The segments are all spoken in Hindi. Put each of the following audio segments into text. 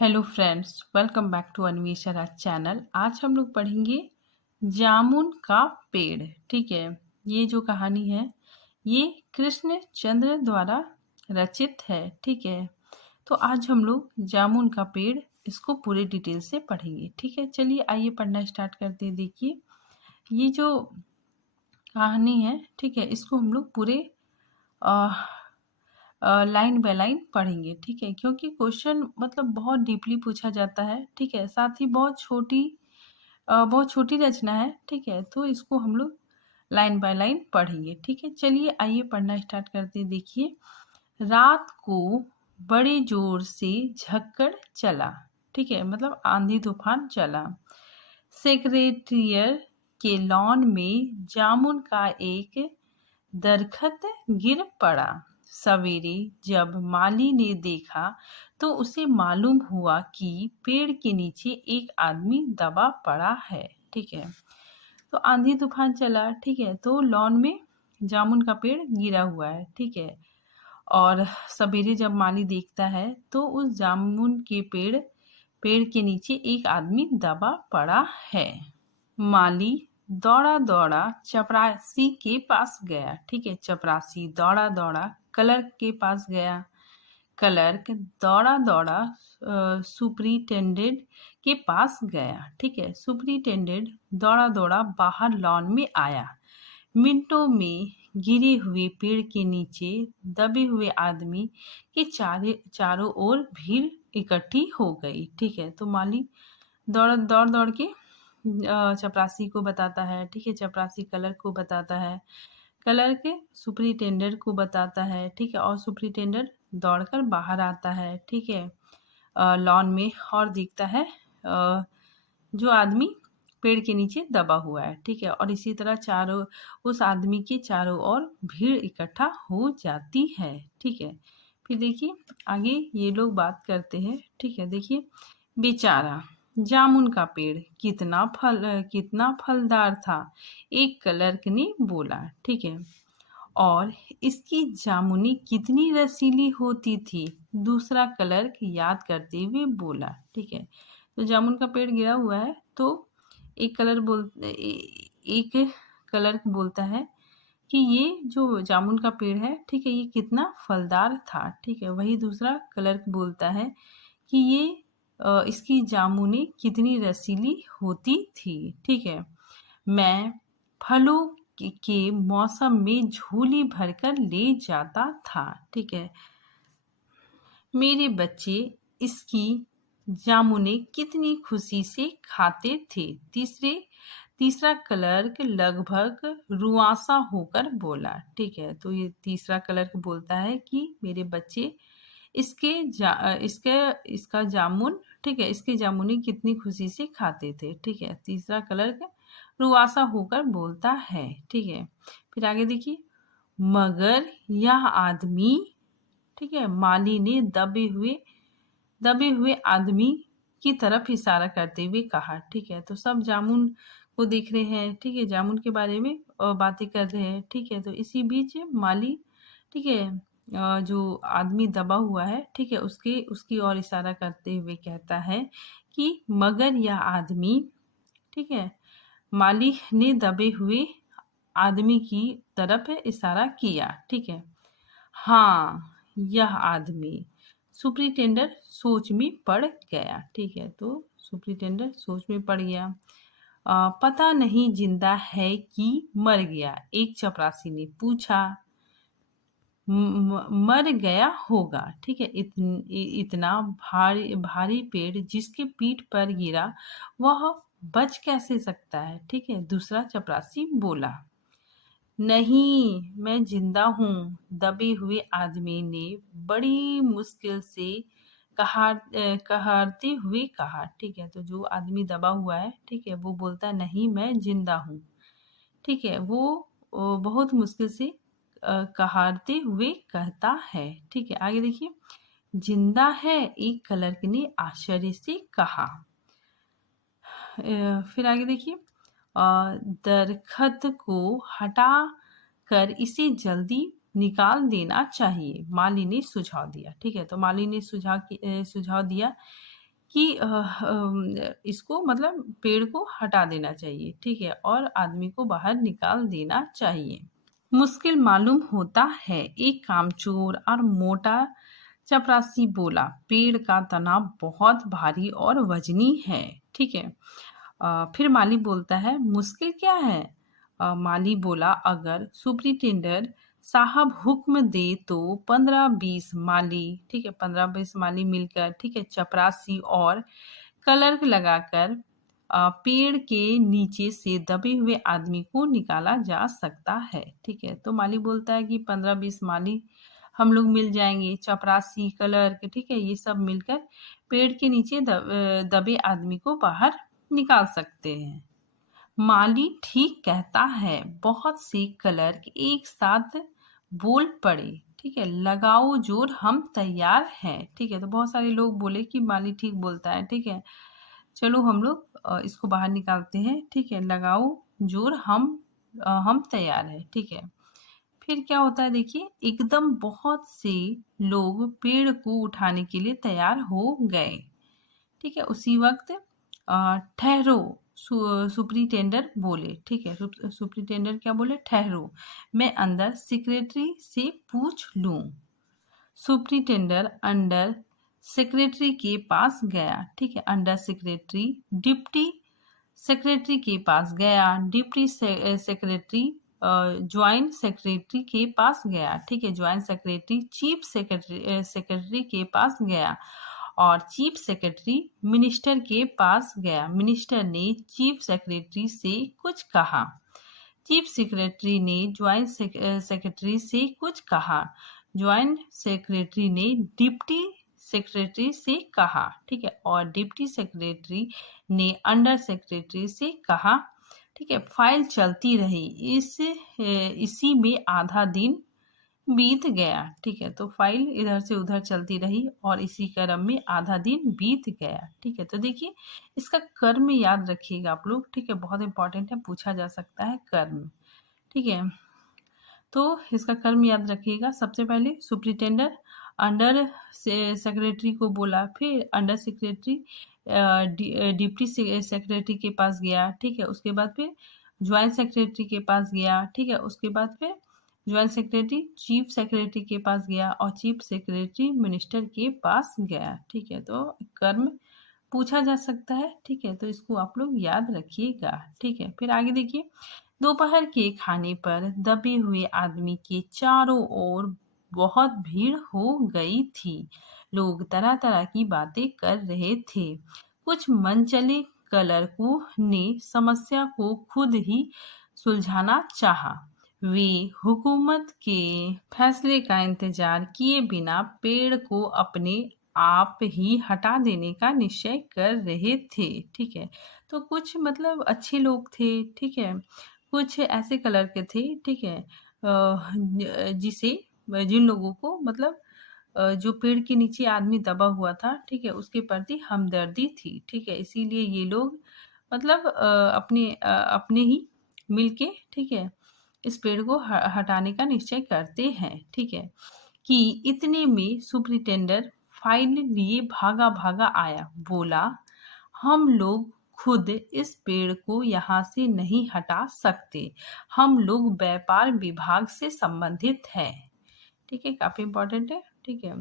Hello friends, welcome back to Anvesha channel. आज हम लोग पढ़ेंगे जामुन का पेड़। ठीक है, ये जो कहानी है ये कृष्ण चंद्र द्वारा रचित है। ठीक है, तो आज हम लोग जामुन का पेड़ इसको पूरे डिटेल से पढ़ेंगे। ठीक है, चलिए आइए पढ़ना स्टार्ट करते हैं। देखिए, ये जो कहानी है, ठीक है, इसको हम लोग पूरे लाइन बाय लाइन पढ़ेंगे। ठीक है, क्योंकि क्वेश्चन मतलब बहुत डीपली पूछा जाता है। ठीक है, साथ ही बहुत छोटी रचना है। ठीक है, तो इसको हम लोग लाइन बाय लाइन पढ़ेंगे। ठीक है, चलिए आइए पढ़ना स्टार्ट करते हैं। देखिए, रात को बड़े जोर से झक्कड़ चला। ठीक है, मतलब आंधी तूफान चला। सेक्रेटरियर के लॉन में जामुन का एक दरखत गिर पड़ा। सवेरे जब माली ने देखा तो उसे मालूम हुआ कि पेड़ के नीचे एक आदमी दबा पड़ा है। ठीक है, तो आंधी तूफान चला। ठीक है, तो लॉन में जामुन का पेड़ गिरा हुआ है। ठीक है, और सवेरे जब माली देखता है तो उस जामुन के पेड़ के नीचे एक आदमी दबा पड़ा है। माली दौड़ा दौड़ा चपरासी के पास गया। ठीक है, चपरासी दौड़ा दौड़ा क्लर्क के पास गया। क्लर्क दौड़ा दौड़ा सुपरिटेंडेंट के पास गया। ठीक है, सुपरिटेंडेंट दौड़ा दौड़ा बाहर लॉन में आया। मिनटों में गिरे हुए पेड़ के नीचे दबे हुए आदमी के चारों ओर भीड़ इकट्ठी हो गई। ठीक है, तो माली दौड़ दौड़ दौड़ के चपरासी को बताता है। ठीक है, चपरासी क्लर्क को बताता है, क्लर्क सुपरिटेंडेंट को बताता है। ठीक है, और सुपरिटेंडेंट दौड़कर बाहर आता है। ठीक है, लॉन में और दिखता है जो आदमी पेड़ के नीचे दबा हुआ है। ठीक है, और इसी तरह उस आदमी के चारों ओर भीड़ इकट्ठा हो जाती है। ठीक है, फिर देखिए आगे ये लोग बात करते हैं। ठीक है, देखिए, बेचारा जामुन का पेड़ कितना फलदार था, एक क्लर्क ने बोला। ठीक है, और इसकी जामुनी कितनी रसीली होती थी, दूसरा क्लर्क याद करते हुए बोला। ठीक है, तो जामुन का पेड़ गिरा हुआ है, तो एक क्लर्क बोलता है कि ये जो जामुन का पेड़ है, ठीक है, ये कितना फलदार था। ठीक है, वही दूसरा क्लर्क बोलता है कि ये इसकी जामुनी कितनी रसीली होती थी। ठीक है, मैं फलों के मौसम में झोली भरकर ले जाता था। ठीक है, मेरे बच्चे इसकी जामुने कितनी खुशी से खाते थे। तीसरा क्लर्क लगभग रुआसा होकर बोला। ठीक है, तो ये तीसरा क्लर्क बोलता है कि मेरे बच्चे इसका जामुन, ठीक है, इसके जामुनी कितनी खुशी से खाते थे। ठीक है, तीसरा क्लर्क रुआसा होकर बोलता है। ठीक है, फिर आगे देखिए, मगर यह आदमी, ठीक है, माली ने दबे हुए आदमी की तरफ इशारा करते हुए कहा। ठीक है, तो सब जामुन को देख रहे हैं। ठीक है, जामुन के बारे में बातें कर रहे हैं। ठीक है, तो इसी बीच माली, ठीक है, जो आदमी दबा हुआ है, ठीक है, उसकी ओर इशारा करते हुए कहता है कि मगर यह आदमी, ठीक है, माली ने दबे हुए आदमी की तरफ इशारा किया। ठीक है, हाँ, यह आदमी, सुपरिटेंडेंट सोच में पड़ गया। ठीक है, तो सुपरिटेंडेंट सोच में पड़ गया। पता नहीं जिंदा है कि मर गया, एक चपरासी ने पूछा। मर गया होगा। ठीक है, इतना भारी भारी पेड़ जिसके पीठ पर गिरा वह बच कैसे सकता है। ठीक है, दूसरा चपरासी बोला। नहीं, मैं जिंदा हूँ, दबे हुए आदमी ने बड़ी मुश्किल से कहरते हुए कहा। ठीक है, तो जो आदमी दबा हुआ है, ठीक है, वो बोलता नहीं, मैं जिंदा हूँ। ठीक है, वो बहुत मुश्किल से कहरते हुए कहता है। ठीक है, आगे देखिए, जिंदा है, एक क्लर्क ने आश्चर्य से कहा। फिर आगे देखिए, दरखत को हटा कर इसे जल्दी निकाल देना चाहिए, माली ने सुझाव दिया। ठीक है, तो माली ने सुझाव दिया कि इसको मतलब पेड़ को हटा देना चाहिए, ठीक है, और आदमी को बाहर निकाल देना चाहिए। मुश्किल मालूम होता है, एक कामचोर और मोटा चपरासी बोला, पेड़ का तना बहुत भारी और वजनी है, ठीक है। फिर माली बोलता है, मुश्किल क्या है? माली बोला, अगर सुप्रिंटेंडेंट साहब हुक्म दे तो 15-20 माली, ठीक है, 15-20 माली मिलकर, ठीक है, चपरासी और क्लर्क लगाकर पेड़ के नीचे से दबे हुए आदमी को निकाला जा सकता है, ठीक है। तो माली बोलता है कि 15-20 माली हम लोग मिल जाएंगे, चपरासी, क्लर्क, ठीक है, ये सब मिलकर पेड़ के नीचे दबे आदमी को बाहर निकाल सकते हैं। माली ठीक कहता है, बहुत से क्लर्क एक साथ बोल पड़े, ठीक है, लगाओ जोर, हम तैयार हैं, ठीक है। तो बहुत सारे लोग बोले कि माली ठीक बोलता है, ठीक है, चलो हम लोग इसको बाहर निकालते हैं, ठीक है, लगाओ जोर, हम तैयार हैं, ठीक है। फिर क्या होता है देखिए, एकदम बहुत से लोग पेड़ को उठाने के लिए तैयार हो गए, ठीक है। उसी वक्त ठहरो, सुप्रिंटेंडेंट बोले, ठीक है, सुप्रिंटेंडेंट क्या बोले, ठहरो, मैं अंदर सेक्रेटरी से पूछ लूं। सुप्रिंटेंडेंट अंडर सेक्रेटरी के पास गया, ठीक है, अंडर सेक्रेटरी डिप्टी सेक्रेटरी के पास गया, डिप्टी सेक्रेटरी ज्वाइंट सेक्रेटरी के पास गया, ठीक है, ज्वाइंट सेक्रेटरी चीफ सेक्रेटरी के पास गया और चीफ सेक्रेटरी मिनिस्टर के पास गया। मिनिस्टर ने चीफ सेक्रेटरी से कुछ कहा, चीफ सेक्रेटरी ने ज्वाइंट सेक्रेटरी से कुछ कहा, ज्वाइंट सेक्रेटरी ने डिप्टी सेक्रेटरी से कहा, ठीक है, और डिप्टी सेक्रेटरी ने अंडर सेक्रेटरी से कहा, ठीक है। फाइल चलती रही, इसी में आधा दिन बीत गया, ठीक है। तो फाइल इधर से उधर चलती रही और इसी क्रम में आधा दिन बीत गया, ठीक है। तो देखिए, इसका कर्म याद रखिएगा आप लोग, ठीक है, बहुत इंपॉर्टेंट है, पूछा जा सकता है कर्म, ठीक है। तो इसका कर्म याद रखिएगा। सबसे पहले सुप्रिंटेंडेंट अंडर सेक्रेटरी को बोला, फिर अंडर सेक्रेटरी डिप्टी सेक्रेटरी के पास गया, ठीक है, उसके बाद फिर ज्वाइंट सेक्रेटरी के पास गया, ठीक है, उसके बाद फिर ज्वाइंट सेक्रेटरी चीफ सेक्रेटरी के पास गया और चीफ सेक्रेटरी मिनिस्टर के पास गया, ठीक है। तो कर्म पूछा जा सकता है, ठीक है, तो इसको आप लोग याद रखिएगा, ठीक है। फिर आगे देखिए, दोपहर के खाने पर दबे हुए आदमी के चारों ओर बहुत भीड़ हो गई थी। लोग तरह तरह की बातें कर रहे थे। कुछ मनचले क्लर्कों ने समस्या को खुद ही सुलझाना चाहा। वे हुकूमत के फैसले का इंतजार किए बिना पेड़ को अपने आप ही हटा देने का निश्चय कर रहे थे, ठीक है। तो कुछ मतलब अच्छे लोग थे, ठीक है, कुछ ऐसे कलर के थे, ठीक है, जिसे जिन लोगों को मतलब जो पेड़ के नीचे आदमी दबा हुआ था, ठीक है, उसके प्रति हमदर्दी थी, ठीक है, इसीलिए ये लोग मतलब अपने ही मिलके, ठीक है, इस पेड़ को हटाने का निश्चय करते हैं, ठीक है। कि इतने में सुप्रिंटेंडेंट फाइल लिए भागा भागा आया, बोला, हम लोग खुद इस पेड़ को यहाँ से नहीं हटा सकते, हम लोग व्यापार विभाग से संबंधित हैं, ठीक है, काफी इम्पोर्टेंट है, ठीक है।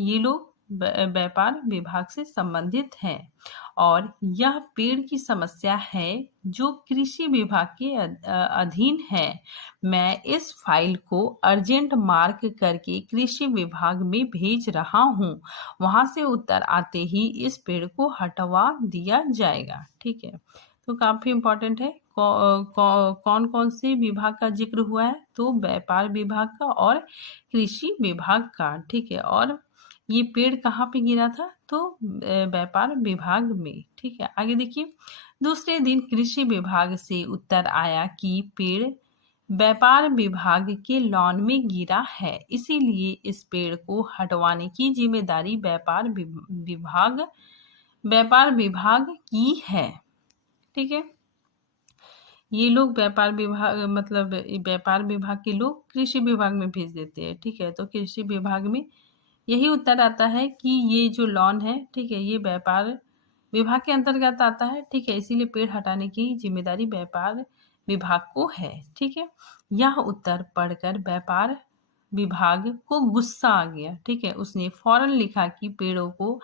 ये लोग व्यापार विभाग से संबंधित हैं और यह पेड़ की समस्या है जो कृषि विभाग के अधीन है। मैं इस फाइल को अर्जेंट मार्क करके कृषि विभाग में भेज रहा हूँ, वहां से उत्तर आते ही इस पेड़ को हटवा दिया जाएगा, ठीक है। तो काफी इम्पोर्टेंट है। कौन कौन से विभाग का जिक्र हुआ है? तो व्यापार विभाग का और कृषि विभाग का, ठीक है। और ये पेड़ कहाँ पे गिरा था? तो व्यापार विभाग में, ठीक है। आगे देखिए, दूसरे दिन कृषि विभाग से उत्तर आया कि पेड़ व्यापार विभाग के लॉन में गिरा है, इसीलिए इस पेड़ को हटवाने की जिम्मेदारी व्यापार विभाग की है, ठीक है। ये लोग व्यापार विभाग मतलब व्यापार विभाग के लोग कृषि विभाग में भेज देते हैं, ठीक है। तो कृषि विभाग में यही उत्तर आता है कि ये जो लॉन है, ठीक है, ये व्यापार विभाग के अंतर्गत आता है, ठीक है, इसीलिए पेड़ हटाने की जिम्मेदारी व्यापार विभाग को है, ठीक है। यह उत्तर पढ़कर व्यापार विभाग को गुस्सा आ गया, ठीक है, उसने फौरन लिखा कि पेड़ों को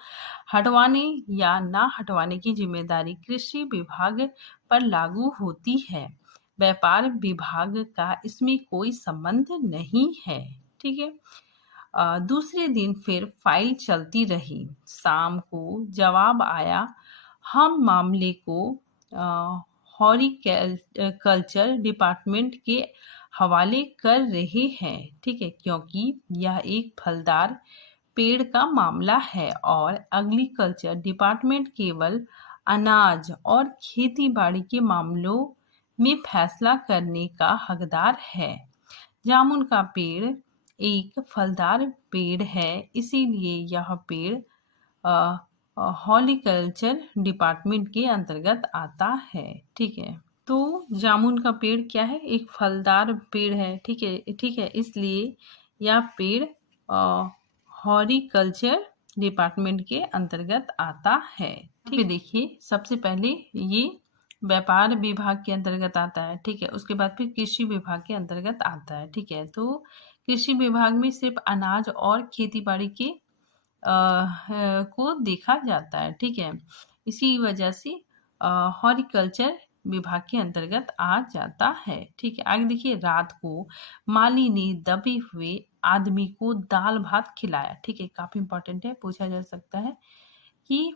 हटवाने या ना हटवाने की जिम्मेदारी कृषि विभाग पर लागू होती है, व्यापार विभाग का इसमें कोई संबंध नहीं है, ठीक है। दूसरे दिन फिर फाइल चलती रही। शाम को जवाब आया, हम मामले को हॉर्टिकल्चर डिपार्टमेंट के हवाले कर रहे हैं, ठीक है, क्योंकि यह एक फलदार पेड़ का मामला है और एग्रीकल्चर डिपार्टमेंट केवल अनाज और खेती बाड़ी के मामलों में फैसला करने का हकदार है। जामुन का पेड़ एक फलदार पेड़ है, इसीलिए यह पेड़ हॉर्टिकल्चर डिपार्टमेंट के अंतर्गत आता है, ठीक है। तो जामुन का पेड़ क्या है? एक फलदार पेड़ है, ठीक है, ठीक है, इसलिए यह पेड़ हॉर्टिकल्चर डिपार्टमेंट के अंतर्गत आता है, ठीक है। देखिए, सबसे पहले ये व्यापार विभाग के अंतर्गत आता है, ठीक है, उसके बाद फिर कृषि विभाग के अंतर्गत आता है, ठीक है। तो कृषि विभाग में सिर्फ अनाज और खेती बाड़ी के को देखा जाता है, ठीक है, इसी वजह से हॉर्टिकल्चर विभाग के अंतर्गत आ जाता है, ठीक है। आगे देखिए, रात को माली ने दबे हुए आदमी को दाल भात खिलाया, ठीक है, काफी इंपॉर्टेंट है, पूछा जा सकता है कि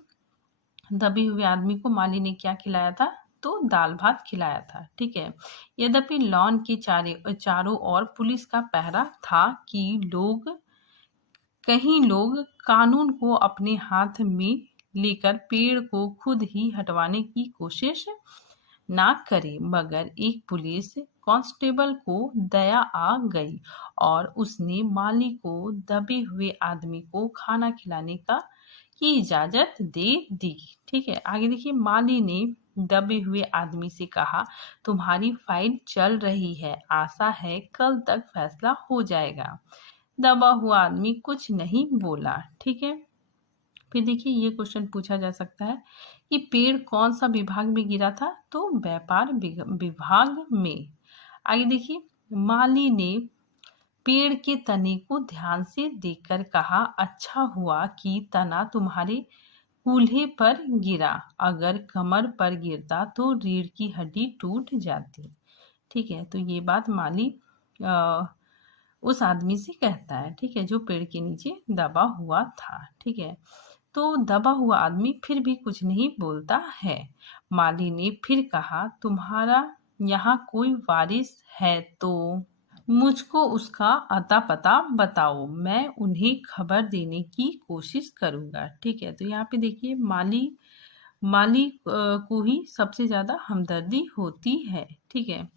दबे हुए आदमी को माली ने क्या खिलाया था, तो दाल भात खिलाया था, ठीक है। यद्यपि लॉन के चारों ओर पुलिस का पहरा था कि कहीं लोग कानून को अपने हाथ में लेकर पेड़ को खुद ही हटवाने की कोशिश ना करे, मगर एक पुलिस कांस्टेबल को दया आ गई और उसने माली को दबे हुए आदमी को खाना खिलाने की इजाजत दे दी, ठीक है। आगे देखिए, माली ने दबे हुए आदमी से कहा, तुम्हारी फाइल चल रही है, आशा है कल तक फैसला हो जाएगा। दबा हुआ आदमी कुछ नहीं बोला, ठीक है। फिर देखिए, ये क्वेश्चन पूछा जा सकता है कि पेड़ कौन सा विभाग में गिरा था, तो व्यापार विभाग में। आगे देखिए, माली ने पेड़ के तने को ध्यान से देखकर कहा, अच्छा हुआ कि तना तुम्हारे कूल्हे पर गिरा, अगर कमर पर गिरता तो रीढ़ की हड्डी टूट जाती, ठीक है। तो ये बात माली उस आदमी से कहता है, ठीक है, जो पेड़ के नीचे दबा हुआ था, ठीक है। तो दबा हुआ आदमी फिर भी कुछ नहीं बोलता है। माली ने फिर कहा, तुम्हारा यहाँ कोई वारिस है तो मुझको उसका अता पता बताओ, मैं उन्हें खबर देने की कोशिश करूंगा, ठीक है। तो यहाँ पे देखिए, माली को ही सबसे ज्यादा हमदर्दी होती है, ठीक है।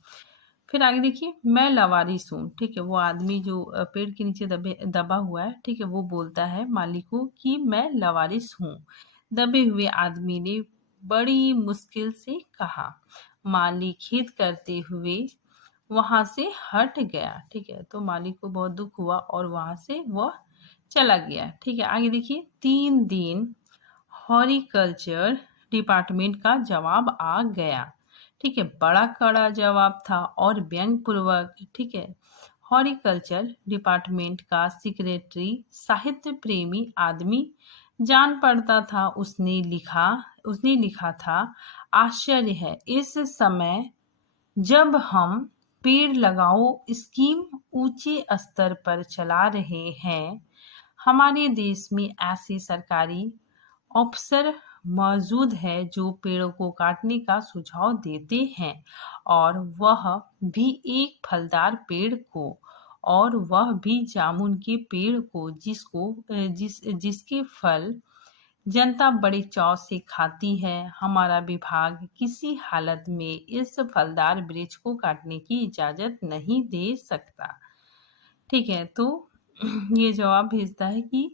फिर आगे देखिए, मैं लवारिस हूँ, ठीक है, वो आदमी जो पेड़ के नीचे दबा हुआ है, ठीक है, वो बोलता है माली को कि मैं लवारिस हूँ। दबे हुए आदमी ने बड़ी मुश्किल से कहा। माली खेद करते हुए वहां से हट गया, ठीक है। तो माली को बहुत दुख हुआ और वहां से वह चला गया, ठीक है। आगे देखिए, 3 दिन हॉर्टिकल्चर डिपार्टमेंट का जवाब आ गया, ठीक है, बड़ा कड़ा जवाब था और व्यंग्यपूर्वक, ठीक है। हॉर्टिकल्चर डिपार्टमेंट का सेक्रेटरी साहित्य प्रेमी आदमी जान पड़ता था, उसने लिखा था, आश्चर्य है, इस समय जब हम पेड़ लगाओ स्कीम ऊंचे स्तर पर चला रहे हैं, हमारे देश में ऐसे सरकारी अफसर मौजूद है जो पेड़ों को काटने का सुझाव देते हैं, और वह भी एक फलदार पेड़ को, और वह भी जामुन के पेड़ को, जिसके फल जनता बड़े चाव से खाती है। हमारा विभाग किसी हालत में इस फलदार वृक्ष को काटने की इजाजत नहीं दे सकता, ठीक है। तो ये जवाब भेजता है कि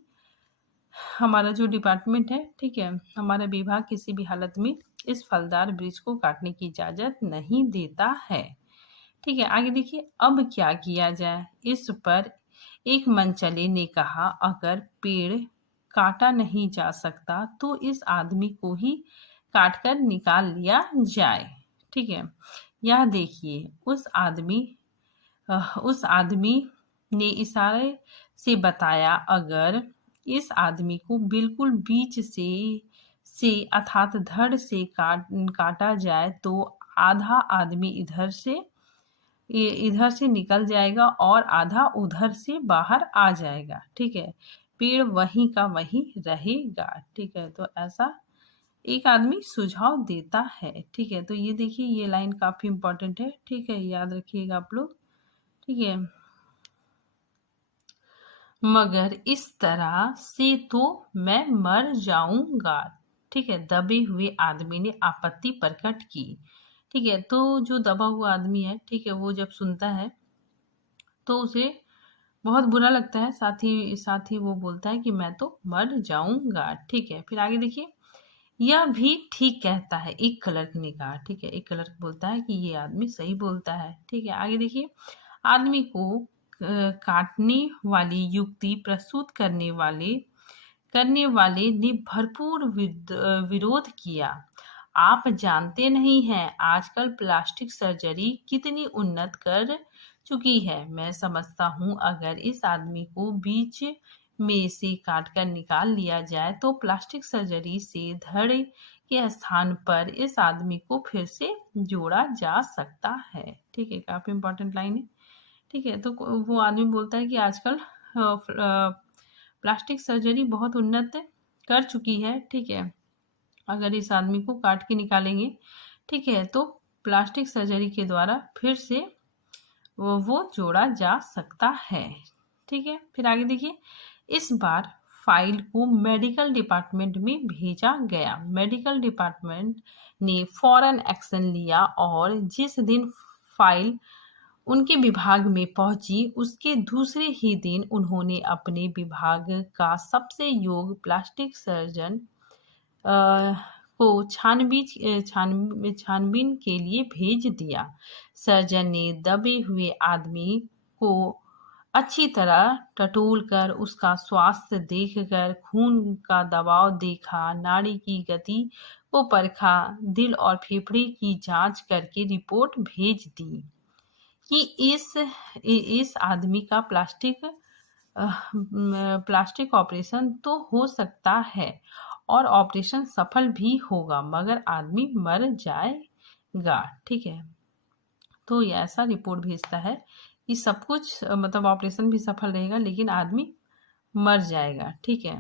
हमारा जो डिपार्टमेंट है, ठीक है, हमारा विभाग किसी भी हालत में इस फलदार वृक्ष को काटने की इजाजत नहीं देता है, ठीक है। आगे देखिए, अब क्या किया जाए, इस पर एक मनचले ने कहा, अगर पेड़ काटा नहीं जा सकता तो इस आदमी को ही काटकर निकाल लिया जाए। ठीक है, यह देखिए उस आदमी ने इशारे से बताया, अगर इस आदमी को बिल्कुल बीच से अर्थात धड़ से काटा जाए तो आधा आदमी इधर से निकल जाएगा और आधा उधर से बाहर आ जाएगा। ठीक है, पेड़ वहीं का वहीं रहेगा। ठीक है, तो ऐसा एक आदमी सुझाव देता है। ठीक है, तो ये देखिए, ये लाइन काफी इंपॉर्टेंट है। ठीक है, याद रखिएगा आप लोग। ठीक है, मगर इस तरह से तो मैं मर जाऊंगा। ठीक है, दबे हुए आदमी ने आपत्ति प्रकट की। ठीक है, तो जो दबा हुआ आदमी है, ठीक है, वो जब सुनता है तो उसे बहुत बुरा लगता है, साथ ही वो बोलता है कि मैं तो मर जाऊंगा। ठीक है, फिर आगे देखिए, यह भी ठीक कहता है, एक क्लर्क ने कहा। ठीक है, एक क्लर्क बोलता है कि ये आदमी सही बोलता है। ठीक है, आगे देखिए, आदमी को काटने वाली युक्ति प्रस्तुत करने वाले ने भरपूर विरोध किया। आप जानते नहीं हैं आजकल प्लास्टिक सर्जरी कितनी उन्नत कर चुकी है। मैं समझता हूँ अगर इस आदमी को बीच में से काटकर निकाल लिया जाए तो प्लास्टिक सर्जरी से धड़ के स्थान पर इस आदमी को फिर से जोड़ा जा सकता है। ठीक है, काफी इंपॉर्टेंट लाइन है। ठीक है, तो वो आदमी बोलता है कि आजकल प्लास्टिक सर्जरी बहुत उन्नत कर चुकी है। ठीक है, अगर इस आदमी को काट के निकालेंगे, ठीक है, तो प्लास्टिक सर्जरी के द्वारा फिर से वो जोड़ा जा सकता है। ठीक है, फिर आगे देखिए, इस बार फाइल को मेडिकल डिपार्टमेंट में भेजा गया। मेडिकल डिपार्टमेंट ने फौरन एक्शन लिया और जिस दिन फाइल उनके विभाग में पहुंची उसके दूसरे ही दिन उन्होंने अपने विभाग का सबसे योग्य प्लास्टिक सर्जन को छानबीन के लिए भेज दिया। सर्जन ने दबे हुए आदमी को अच्छी तरह टटोल कर उसका स्वास्थ्य देखकर खून का दबाव देखा, नाड़ी की गति को परखा, दिल और फेफड़े की जांच करके रिपोर्ट भेज दी कि इस आदमी का प्लास्टिक ऑपरेशन तो हो सकता है और ऑपरेशन सफल भी होगा, मगर आदमी मर जाएगा। ठीक है, तो ये ऐसा रिपोर्ट भेजता है कि सब कुछ मतलब ऑपरेशन भी सफल रहेगा लेकिन आदमी मर जाएगा। ठीक है,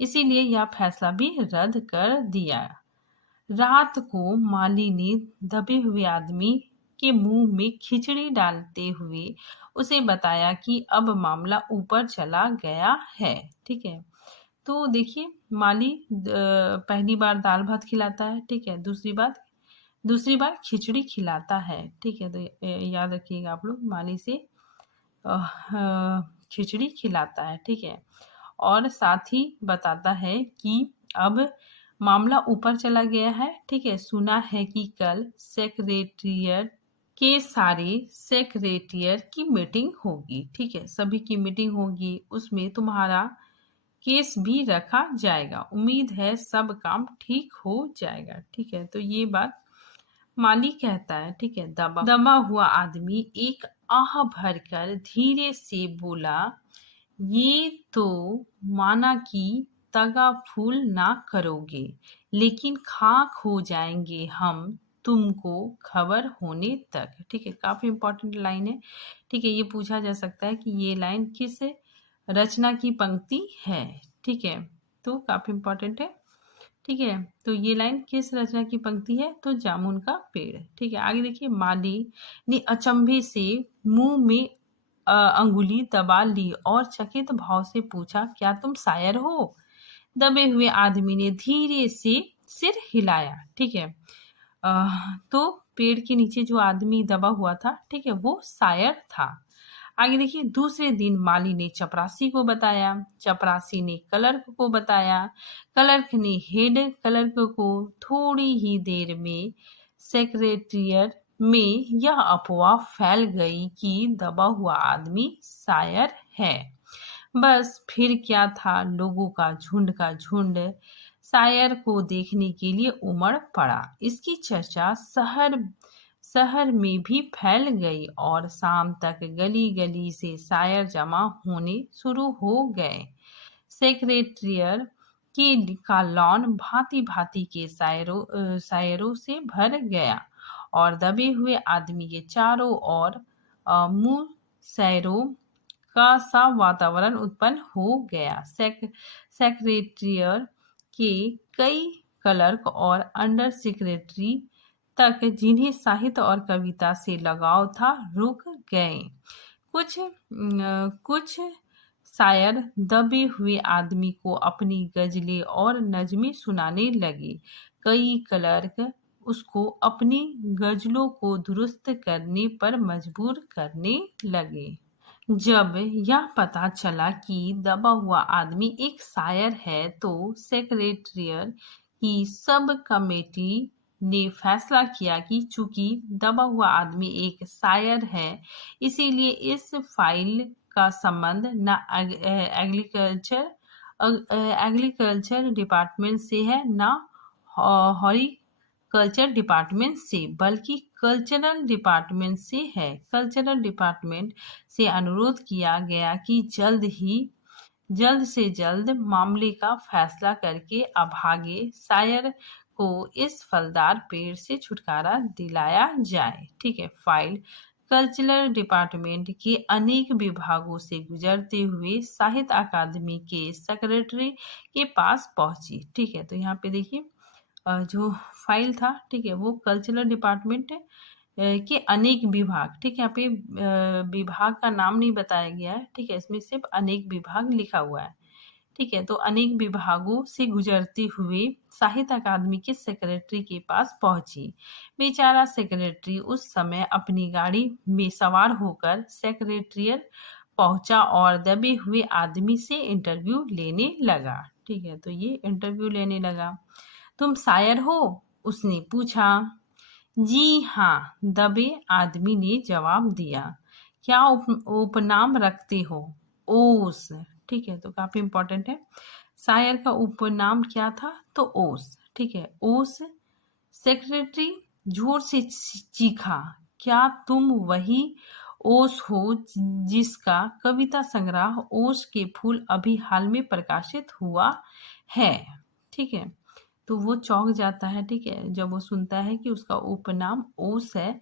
इसीलिए यह फैसला भी रद्द कर दिया। रात को माली ने दबे हुए आदमी के मुंह में खिचड़ी डालते हुए उसे बताया कि अब मामला ऊपर चला गया है। ठीक है, तो देखिए, माली पहली बार दाल भात खिलाता है। ठीक है, दूसरी बार खिचड़ी खिलाता है। ठीक है, तो याद रखिएगा आप लोग, माली से खिचड़ी खिलाता है। ठीक है, और साथ ही बताता है कि अब मामला ऊपर चला गया है। ठीक है, सुना है कि कल सारे सेक्रेटरिएट की मीटिंग होगी। ठीक है, सभी की मीटिंग होगी, उसमें तुम्हारा केस भी रखा जाएगा। उम्मीद है सब काम ठीक हो जाएगा। ठीक है, तो ये बात माली कहता है। ठीक है, दबा हुआ आदमी एक आह भरकर धीरे से बोला, ये तो माना कि तगा फूल ना करोगे, लेकिन खाक हो जाएंगे हम तुमको खबर होने तक। ठीक है, काफी इंपॉर्टेंट लाइन है। ठीक है, ये पूछा जा सकता है कि ये लाइन किस रचना की पंक्ति है। ठीक है, तो काफी इंपॉर्टेंट है। ठीक है, तो ये लाइन किस रचना की पंक्ति है? तो जामुन का पेड़। ठीक है, आगे देखिए, माली ने अचंभे से मुंह में अंगुली दबा ली और चकित भाव से पूछा, क्या तुम शायर हो? दबे हुए आदमी ने धीरे से सिर हिलाया। ठीक है, तो पेड़ के नीचे जो आदमी दबा हुआ था, ठीक है, वो शायर था। आगे देखिए, दूसरे दिन माली ने चपरासी को बताया, चपरासी ने क्लर्क को बताया, क्लर्क ने हेड क्लर्क को। थोड़ी ही देर में सेक्रेटरिएट में यह अफवाह फैल गई कि दबा हुआ आदमी शायर है। बस फिर क्या था, लोगों का झुंड शायर को देखने के लिए उमड़ पड़ा। इसकी चर्चा शहर शहर में भी फैल गई और शाम तक गली गली से शायर जमा होने शुरू हो गए। सेक्रेटरियर का लॉन भांति भांति के शायरों से भर गया और दबे हुए आदमी के चारों ओर मुंह शायरों का सा वातावरण उत्पन्न हो गया। सेक्रेटरियर के कई क्लर्क और अंडर सेक्रेटरी तक, जिन्हें साहित्य और कविता से लगाव था, रुक गए। कुछ शायर दबे हुए आदमी को अपनी गजलें और नज़में सुनाने लगे। कई क्लर्क उसको अपनी गजलों को दुरुस्त करने पर मजबूर करने लगे। जब यह पता चला कि दबा हुआ आदमी एक शायर है, तो सेक्रेटरियर की सब कमेटी ने फैसला किया कि चूंकि दबा हुआ आदमी एक शायर है, इसीलिए इस फाइल का संबंध न एग्रीकल्चर डिपार्टमेंट से है, न हॉर्टिकल्चर डिपार्टमेंट से, बल्कि कल्चरल डिपार्टमेंट से है। कल्चरल डिपार्टमेंट से अनुरोध किया गया कि जल्द से जल्द मामले का फैसला करके अभागे शायर को इस फलदार पेड़ से छुटकारा दिलाया जाए। ठीक है। फाइल कल्चरल डिपार्टमेंट के अनेक विभागों से गुजरते हुए साहित्य अकादमी के सेक्रेटरी के पास पहुंची। ठीक है। तो यहाँ पे देखिए जो फाइल था, ठीक है, वो कल्चरल डिपार्टमेंट के अनेक विभाग, ठीक है, यहाँ पे विभाग का नाम नहीं बताया गया है, ठीक है, इसमें सिर्फ अनेक विभाग लिखा हुआ है। ठीक है। तो अनेक विभागों से गुजरते हुए साहित्य अकादमी के सेक्रेटरी के पास पहुंची। बेचारा सेक्रेटरी उस समय अपनी गाड़ी में सवार होकर सेक्रेटरिएट पहुंचा और दबे हुए आदमी से इंटरव्यू लेने लगा। ठीक है। तो ये इंटरव्यू लेने लगा। तुम शायर हो? उसने पूछा। जी हाँ, दबे आदमी ने जवाब दिया। क्या उपनाम रखते हो? ओस। ठीक है। तो काफी इंपॉर्टेंट है। शायर का उपनाम क्या था? तो ओस। ठीक है। ओस। सेक्रेटरी जोर से चीखा, क्या तुम वही ओस हो जिसका कविता संग्रह ओस के फूल अभी हाल में प्रकाशित हुआ है? ठीक है। तो वो चौंक जाता है। ठीक है। जब वो सुनता है कि उसका उपनाम ओस है।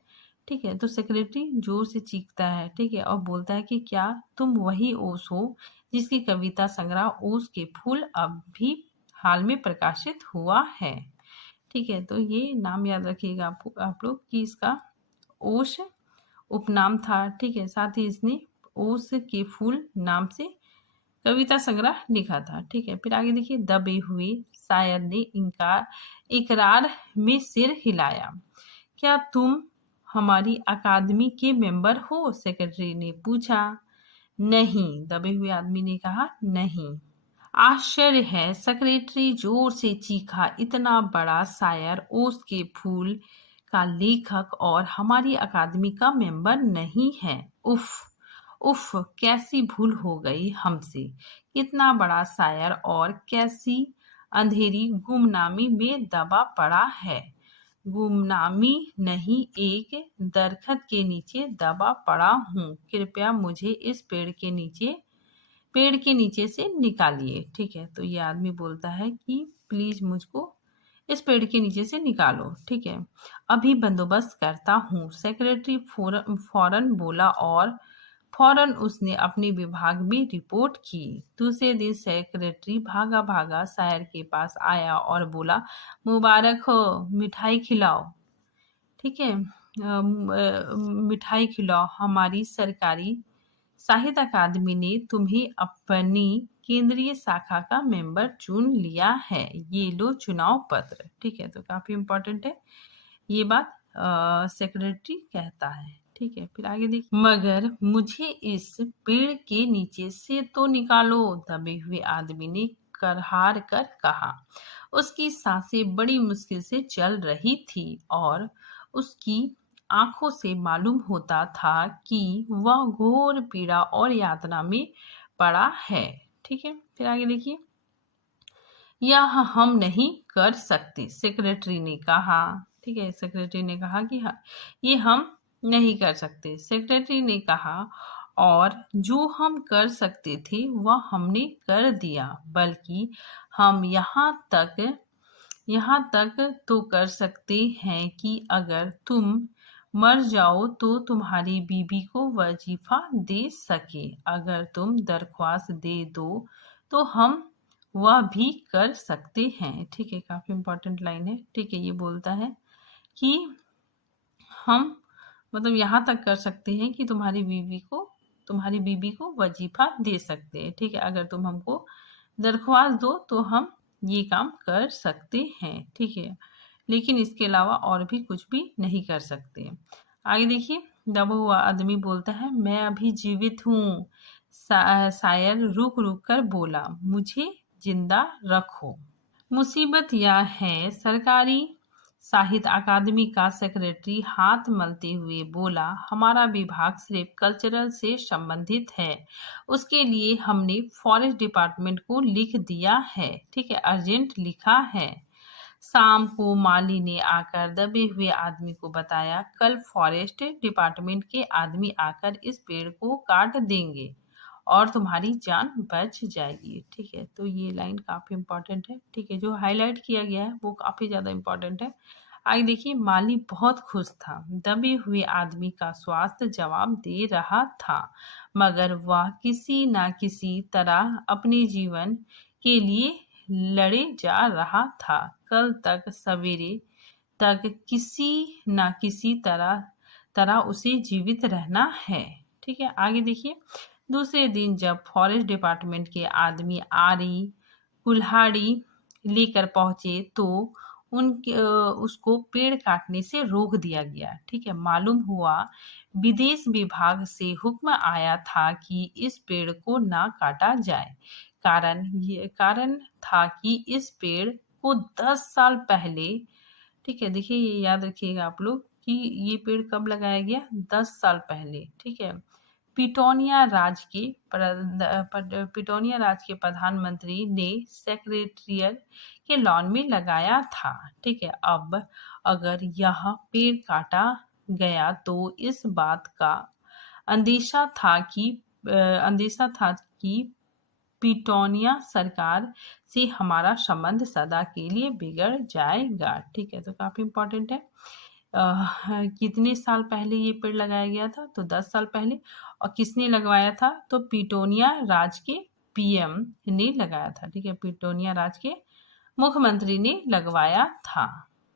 ठीक है। तो सेक्रेटरी जोर से चीखता है, ठीक है, और बोलता है कि क्या तुम वही ओस हो जिसकी कविता संग्रह ओस के फूल अभी हाल में प्रकाशित हुआ है? ठीक है। तो ये नाम याद रखिएगा आप लोग कि इसका ओस उपनाम था। ठीक है। साथ ही इसने ओस के फूल नाम से कविता संग्रह लिखा था। ठीक है। फिर आगे देखिए, दबे हुए शायर ने इकरार में सिर हिलाया। क्या तुम हमारी अकादमी के मेंबर हो? सेक्रेटरी ने पूछा। नहीं, दबे हुए आदमी ने कहा, नहीं। आश्चर्य है, सेक्रेटरी जोर से चीखा, इतना बड़ा शायर, ओस के फूल का लेखक और हमारी अकादमी का मेंबर नहीं है। उफ उफ, कैसी भूल हो गई हमसे। कितना बड़ा शायर और कैसी अंधेरी गुमनामी में दबा पड़ा है। गुमनामी नहीं, एक दरखत के नीचे दबा पड़ा हूँ। कृपया मुझे इस पेड़ के नीचे से निकालिए। ठीक है। तो ये आदमी बोलता है कि प्लीज मुझको इस पेड़ के नीचे से निकालो। ठीक है। अभी बंदोबस्त करता हूँ, सेक्रेटरी फौरन बोला और फौरन उसने अपने विभाग में रिपोर्ट की। दूसरे दिन सेक्रेटरी भागा भागा शायर के पास आया और बोला, मुबारक हो, मिठाई खिलाओ। ठीक है। मिठाई खिलाओ, हमारी सरकारी साहित्य अकादमी ने तुम्हें अपनी केंद्रीय शाखा का मेंबर चुन लिया है। ये लो चुनाव पत्र। ठीक है। तो काफी इम्पोर्टेंट है ये बात, सेक्रेटरी कहता है। ठीक है। फिर आगे देखिए, मगर मुझे इस पेड़ के नीचे से तो निकालो, दबे हुए आदमी ने करहार कर कहा। उसकी सांसें बड़ी मुश्किल से चल रही थी और उसकी आंखों से मालूम होता था कि वह घोर पीड़ा और यातना में पड़ा है। ठीक है, फिर आगे देखिए। यह हम नहीं कर सकते, सेक्रेटरी ने कहा। ठीक है, सेक्रेटरी ने कहा कि हाँ, ये हम नहीं कर सकते। सेक्रेटरी ने कहा, और जो हम कर सकते थे वह हमने कर दिया, बल्कि हम यहाँ तक तो कर सकते हैं कि अगर तुम मर जाओ तो तुम्हारी बीबी को वजीफा दे सके। अगर तुम दरख्वास्त दे दो तो हम वह भी कर सकते हैं। ठीक है, काफी इंपॉर्टेंट लाइन है। ठीक है, ये बोलता है कि हम मतलब यहाँ तक कर सकते हैं कि तुम्हारी बीबी को वजीफा दे सकते हैं। ठीक है, अगर तुम हमको दरख्वास्त दो तो हम ये काम कर सकते हैं। ठीक है, लेकिन इसके अलावा और भी कुछ भी नहीं कर सकते। आगे देखिए, दबा हुआ आदमी बोलता है, मैं अभी जीवित हूँ। शायर रुक रुक कर बोला, मुझे जिंदा रखो। मुसीबत यह है, सरकारी साहित्य अकादमी का सेक्रेटरी हाथ मलते हुए बोला, हमारा विभाग सिर्फ कल्चरल से संबंधित है। उसके लिए हमने फॉरेस्ट डिपार्टमेंट को लिख दिया है। ठीक है, अर्जेंट लिखा है। शाम को माली ने आकर दबे हुए आदमी को बताया, कल फॉरेस्ट डिपार्टमेंट के आदमी आकर इस पेड़ को काट देंगे और तुम्हारी जान बच जाएगी। ठीक है, तो ये लाइन काफी इंपॉर्टेंट है। ठीक है, जो हाईलाइट किया गया है वो काफी ज्यादा इंपॉर्टेंट है। आगे देखिए, माली बहुत खुश था। दबे हुए आदमी का स्वास्थ्य जवाब दे रहा था, मगर वह किसी न किसी तरह अपने जीवन के लिए लड़े जा रहा था। कल तक सवेरे तक किसी न किसी तरह उसे जीवित रहना है। ठीक है, आगे देखिए। दूसरे दिन जब फॉरेस्ट डिपार्टमेंट के आदमी आरी कुल्हाड़ी लेकर पहुंचे तो उसको पेड़ काटने से रोक दिया गया। ठीक है, मालूम हुआ विदेश विभाग से हुक्म आया था कि इस पेड़ को ना काटा जाए। कारण था कि इस पेड़ को 10 साल पहले, ठीक है, देखिए ये याद रखिएगा आप लोग कि ये पेड़ कब लगाया गया, 10 साल पहले। ठीक है, पिटोनिया राज के प्रधानमंत्री ने सेक्रेटेरिएट के लॉन में लगाया था। ठीक है, अब अगर यह पेड़ काटा गया तो इस बात का अंदेशा था कि पिटोनिया सरकार से हमारा संबंध सदा के लिए बिगड़ जाएगा। ठीक है, तो काफी इम्पोर्टेंट है। कितने साल पहले ये पेड़ लगाया गया था, तो 10 साल पहले। और किसने लगवाया था, तो पिटोनिया राज के पीएम ने लगाया था। ठीक है, पिटोनिया राज के मुख्यमंत्री ने लगवाया था।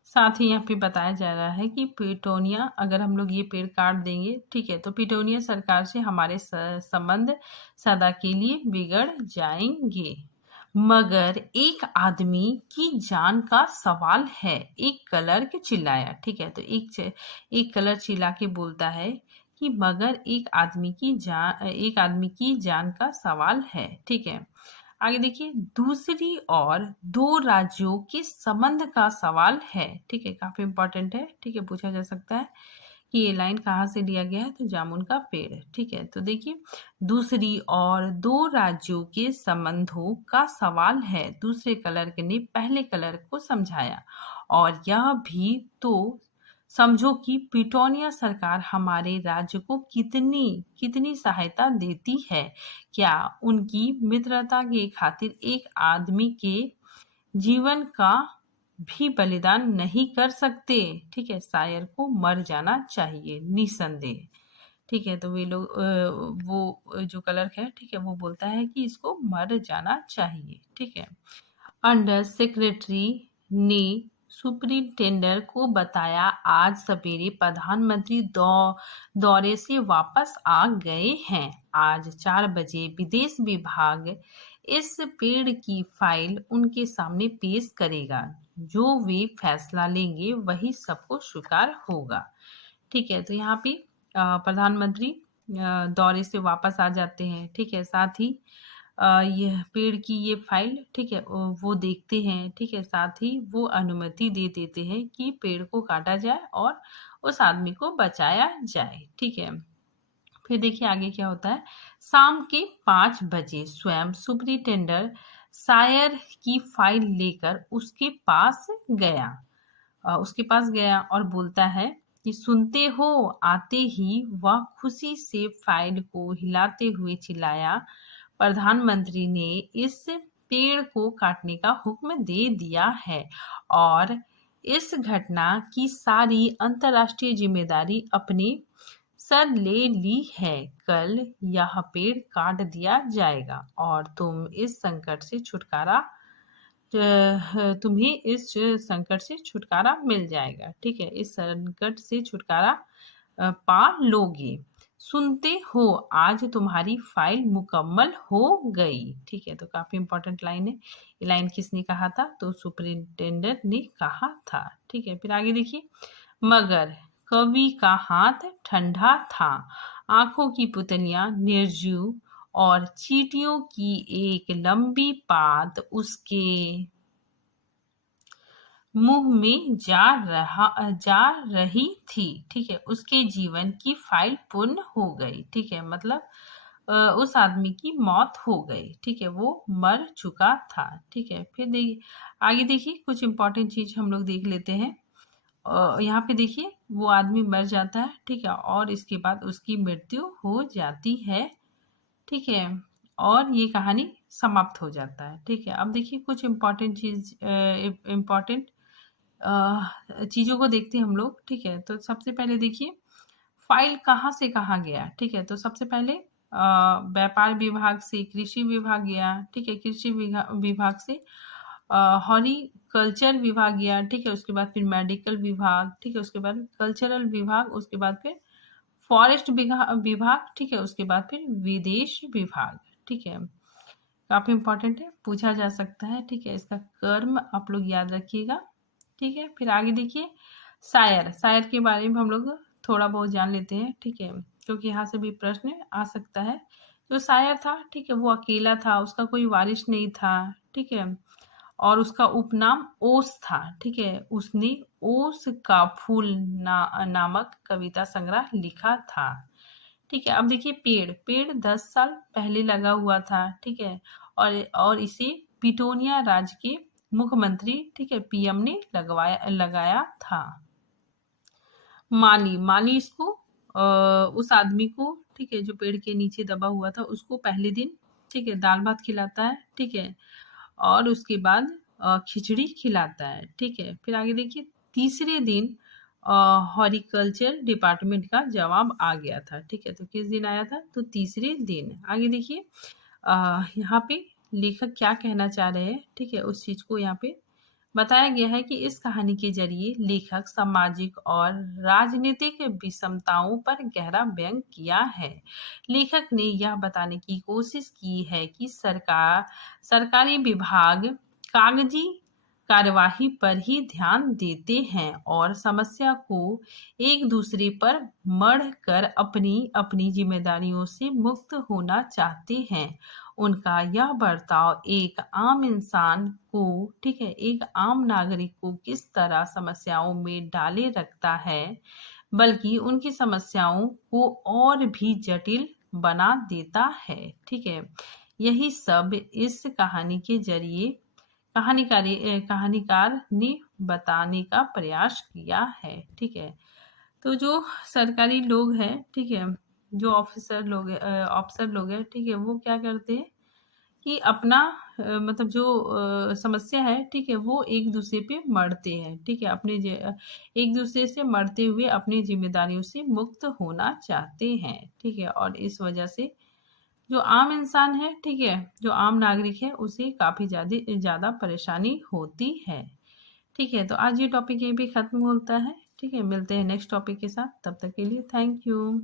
साथ ही यहाँ पे बताया जा रहा है कि पिटोनिया, अगर हम लोग ये पेड़ काट देंगे, ठीक है, तो पिटोनिया सरकार से हमारे संबंध सदा के लिए बिगड़ जाएंगे। मगर एक आदमी की जान का सवाल है, एक क्लर्क चिल्लाया। ठीक है, तो एक क्लर्क चिल्ला के बोलता है कि मगर एक आदमी की जान का सवाल है। ठीक है, आगे देखिए, दूसरी और 2 राज्यों के संबंध का सवाल है। ठीक है, काफी इंपॉर्टेंट है। ठीक है, पूछा जा सकता है कि ये लाइन कहाँ से लिया गया है, तो जामुन का पेड़। ठीक है, तो देखिए, दूसरी और 2 राज्यों के संबंधों का सवाल है। दूसरे क्लर्क ने पहले क्लर्क को समझाया, और यह भी तो समझो कि पिटोनिया सरकार हमारे राज्य को कितनी सहायता देती है। क्या उनकी मित्रता के खातिर एक आदमी के जीवन का भी बलिदान नहीं कर सकते। ठीक है, शायर को मर जाना चाहिए निसंदेह। ठीक है, तो वे लोग वो जो क्लर्क है, ठीक है, वो बोलता है कि इसको मर जाना चाहिए। ठीक है, अंडर सेक्रेटरी ने सुपरिटेंडेंट को बताया, आज सवेरे प्रधानमंत्री दौरे से वापस आ गए हैं। आज 4 बजे विदेश विभाग इस पेड़ की फाइल उनके सामने पेश करेगा। जो वे फैसला लेंगे वही सबको स्वीकार होगा। ठीक है, तो यहाँ पे प्रधानमंत्री दौरे से वापस आ जाते हैं। ठीक है, साथ ही यह पेड़ की ये फाइल, ठीक है, वो देखते हैं, ठीक है, साथ ही वो अनुमति दे देते हैं कि पेड़ को काटा जाए और उस आदमी को बचाया जाए, ठीक है। फिर देखिए आगे क्या होता है। शाम के 5 बजे स्वयं सुपरिटेंडर शायर की फाइल लेकर उसके पास गया और बोलता है कि सुनते हो। आते ही वह खुशी से फाइल को हिलाते हुए चिल्लाया, प्रधानमंत्री ने इस पेड़ को काटने का हुक्म दे दिया है और इस घटना की सारी अंतर्राष्ट्रीय जिम्मेदारी अपने सर ले ली है। कल यह पेड़ काट दिया जाएगा और तुम्हें इस संकट से छुटकारा मिल जाएगा, ठीक है, इस संकट से छुटकारा पा लोगे। सुनते हो, आज तुम्हारी फाइल मुकम्मल हो गई, ठीक है। तो काफी इंपॉर्टेंट लाइन है। ये लाइन किसने कहा था? तो सुपरिंटेंडेंट ने कहा था, ठीक है। फिर आगे देखिए। मगर कवि का हाथ ठंडा था, आंखों की पुतलियां निर्जीव और चींटियों की एक लंबी पात उसके मुंह में जा रही थी, ठीक है। उसके जीवन की फाइल पूर्ण हो गई, ठीक है, मतलब उस आदमी की मौत हो गई, ठीक है, वो मर चुका था, ठीक है। फिर आगे देखिए, कुछ इंपॉर्टेंट चीज हम लोग देख लेते हैं। यहाँ पे देखिए वो आदमी मर जाता है, ठीक है, और इसके बाद उसकी मृत्यु हो जाती है, ठीक है, और ये कहानी समाप्त हो जाता है, ठीक है। अब देखिए कुछ इम्पोर्टेंट चीज़ों को देखते हैं हम लोग, ठीक है। तो सबसे पहले देखिए फाइल कहाँ से कहाँ गया, ठीक है। तो सबसे पहले व्यापार विभाग से कृषि विभाग गया, ठीक है, कृषि विभाग से हॉर्टिकल्चर विभाग गया, ठीक है, उसके बाद फिर मेडिकल विभाग, ठीक है, उसके बाद कल्चरल विभाग, उसके बाद फिर फॉरेस्ट विभाग, ठीक है, उसके बाद फिर विदेश विभाग, ठीक है। काफी इंपॉर्टेंट है, पूछा जा सकता है, ठीक है। इसका कर्म आप लोग याद रखिएगा, ठीक है। फिर आगे देखिए शायर के बारे में हम लोग थोड़ा बहुत जान लेते हैं, ठीक है, क्योंकि यहाँ से भी प्रश्न आ सकता है। जो शायर था, ठीक है, वो अकेला था, उसका कोई वारिस नहीं था, ठीक है, और उसका उपनाम ओस था, ठीक है। उसने ओस का फूल नामक कविता संग्रह लिखा था, ठीक है। अब देखिए पेड़ 10 साल पहले लगा हुआ था, ठीक है, और इसे पिटोनिया राज्य के मुख्यमंत्री, ठीक है, पीएम ने लगाया था। माली इसको उस आदमी को, ठीक है, जो पेड़ के नीचे दबा हुआ था, उसको पहले दिन, ठीक है, दाल भात खिलाता है, ठीक है, और उसके बाद खिचड़ी खिलाता है, ठीक है। फिर आगे देखिए तीसरे दिन हॉर्टिकल्चर डिपार्टमेंट का जवाब आ गया था, ठीक है। तो किस दिन आया था? तो तीसरे दिन। आगे देखिए यहाँ पे लेखक क्या कहना चाह रहे हैं, ठीक है, उस चीज को यहाँ पे बताया गया है कि इस कहानी के जरिए लेखक सामाजिक और राजनीतिक विषमताओं पर गहरा व्यंग किया है। लेखक ने यह बताने की कोशिश की है कि सरकारी विभाग कागजी कार्यवाही पर ही ध्यान देते हैं और समस्या को एक दूसरे पर मढ़ कर अपनी अपनी जिम्मेदारियों से मुक्त होना चाहते हैं। उनका यह बर्ताव एक आम इंसान को, ठीक है, एक आम नागरिक को किस तरह समस्याओं में डाले रखता है, बल्कि उनकी समस्याओं को और भी जटिल बना देता है, ठीक है। यही सब इस कहानी के जरिए कहानीकार ने बताने का प्रयास किया है, ठीक है। तो जो सरकारी लोग हैं, ठीक है, जो अफसर लोग हैं, ठीक है, वो क्या करते हैं कि अपना मतलब जो समस्या है, ठीक है, वो एक दूसरे पे मरते हैं, ठीक है, एक दूसरे से मरते हुए अपनी जिम्मेदारियों से मुक्त होना चाहते हैं, ठीक है। और इस वजह से जो आम इंसान है, ठीक है, जो आम नागरिक है, उसे काफी ज्यादा परेशानी होती है, ठीक है। तो आज ये टॉपिक यहीं पे खत्म होता है, ठीक है। मिलते हैं नेक्स्ट टॉपिक के साथ, तब तक के लिए थैंक यू।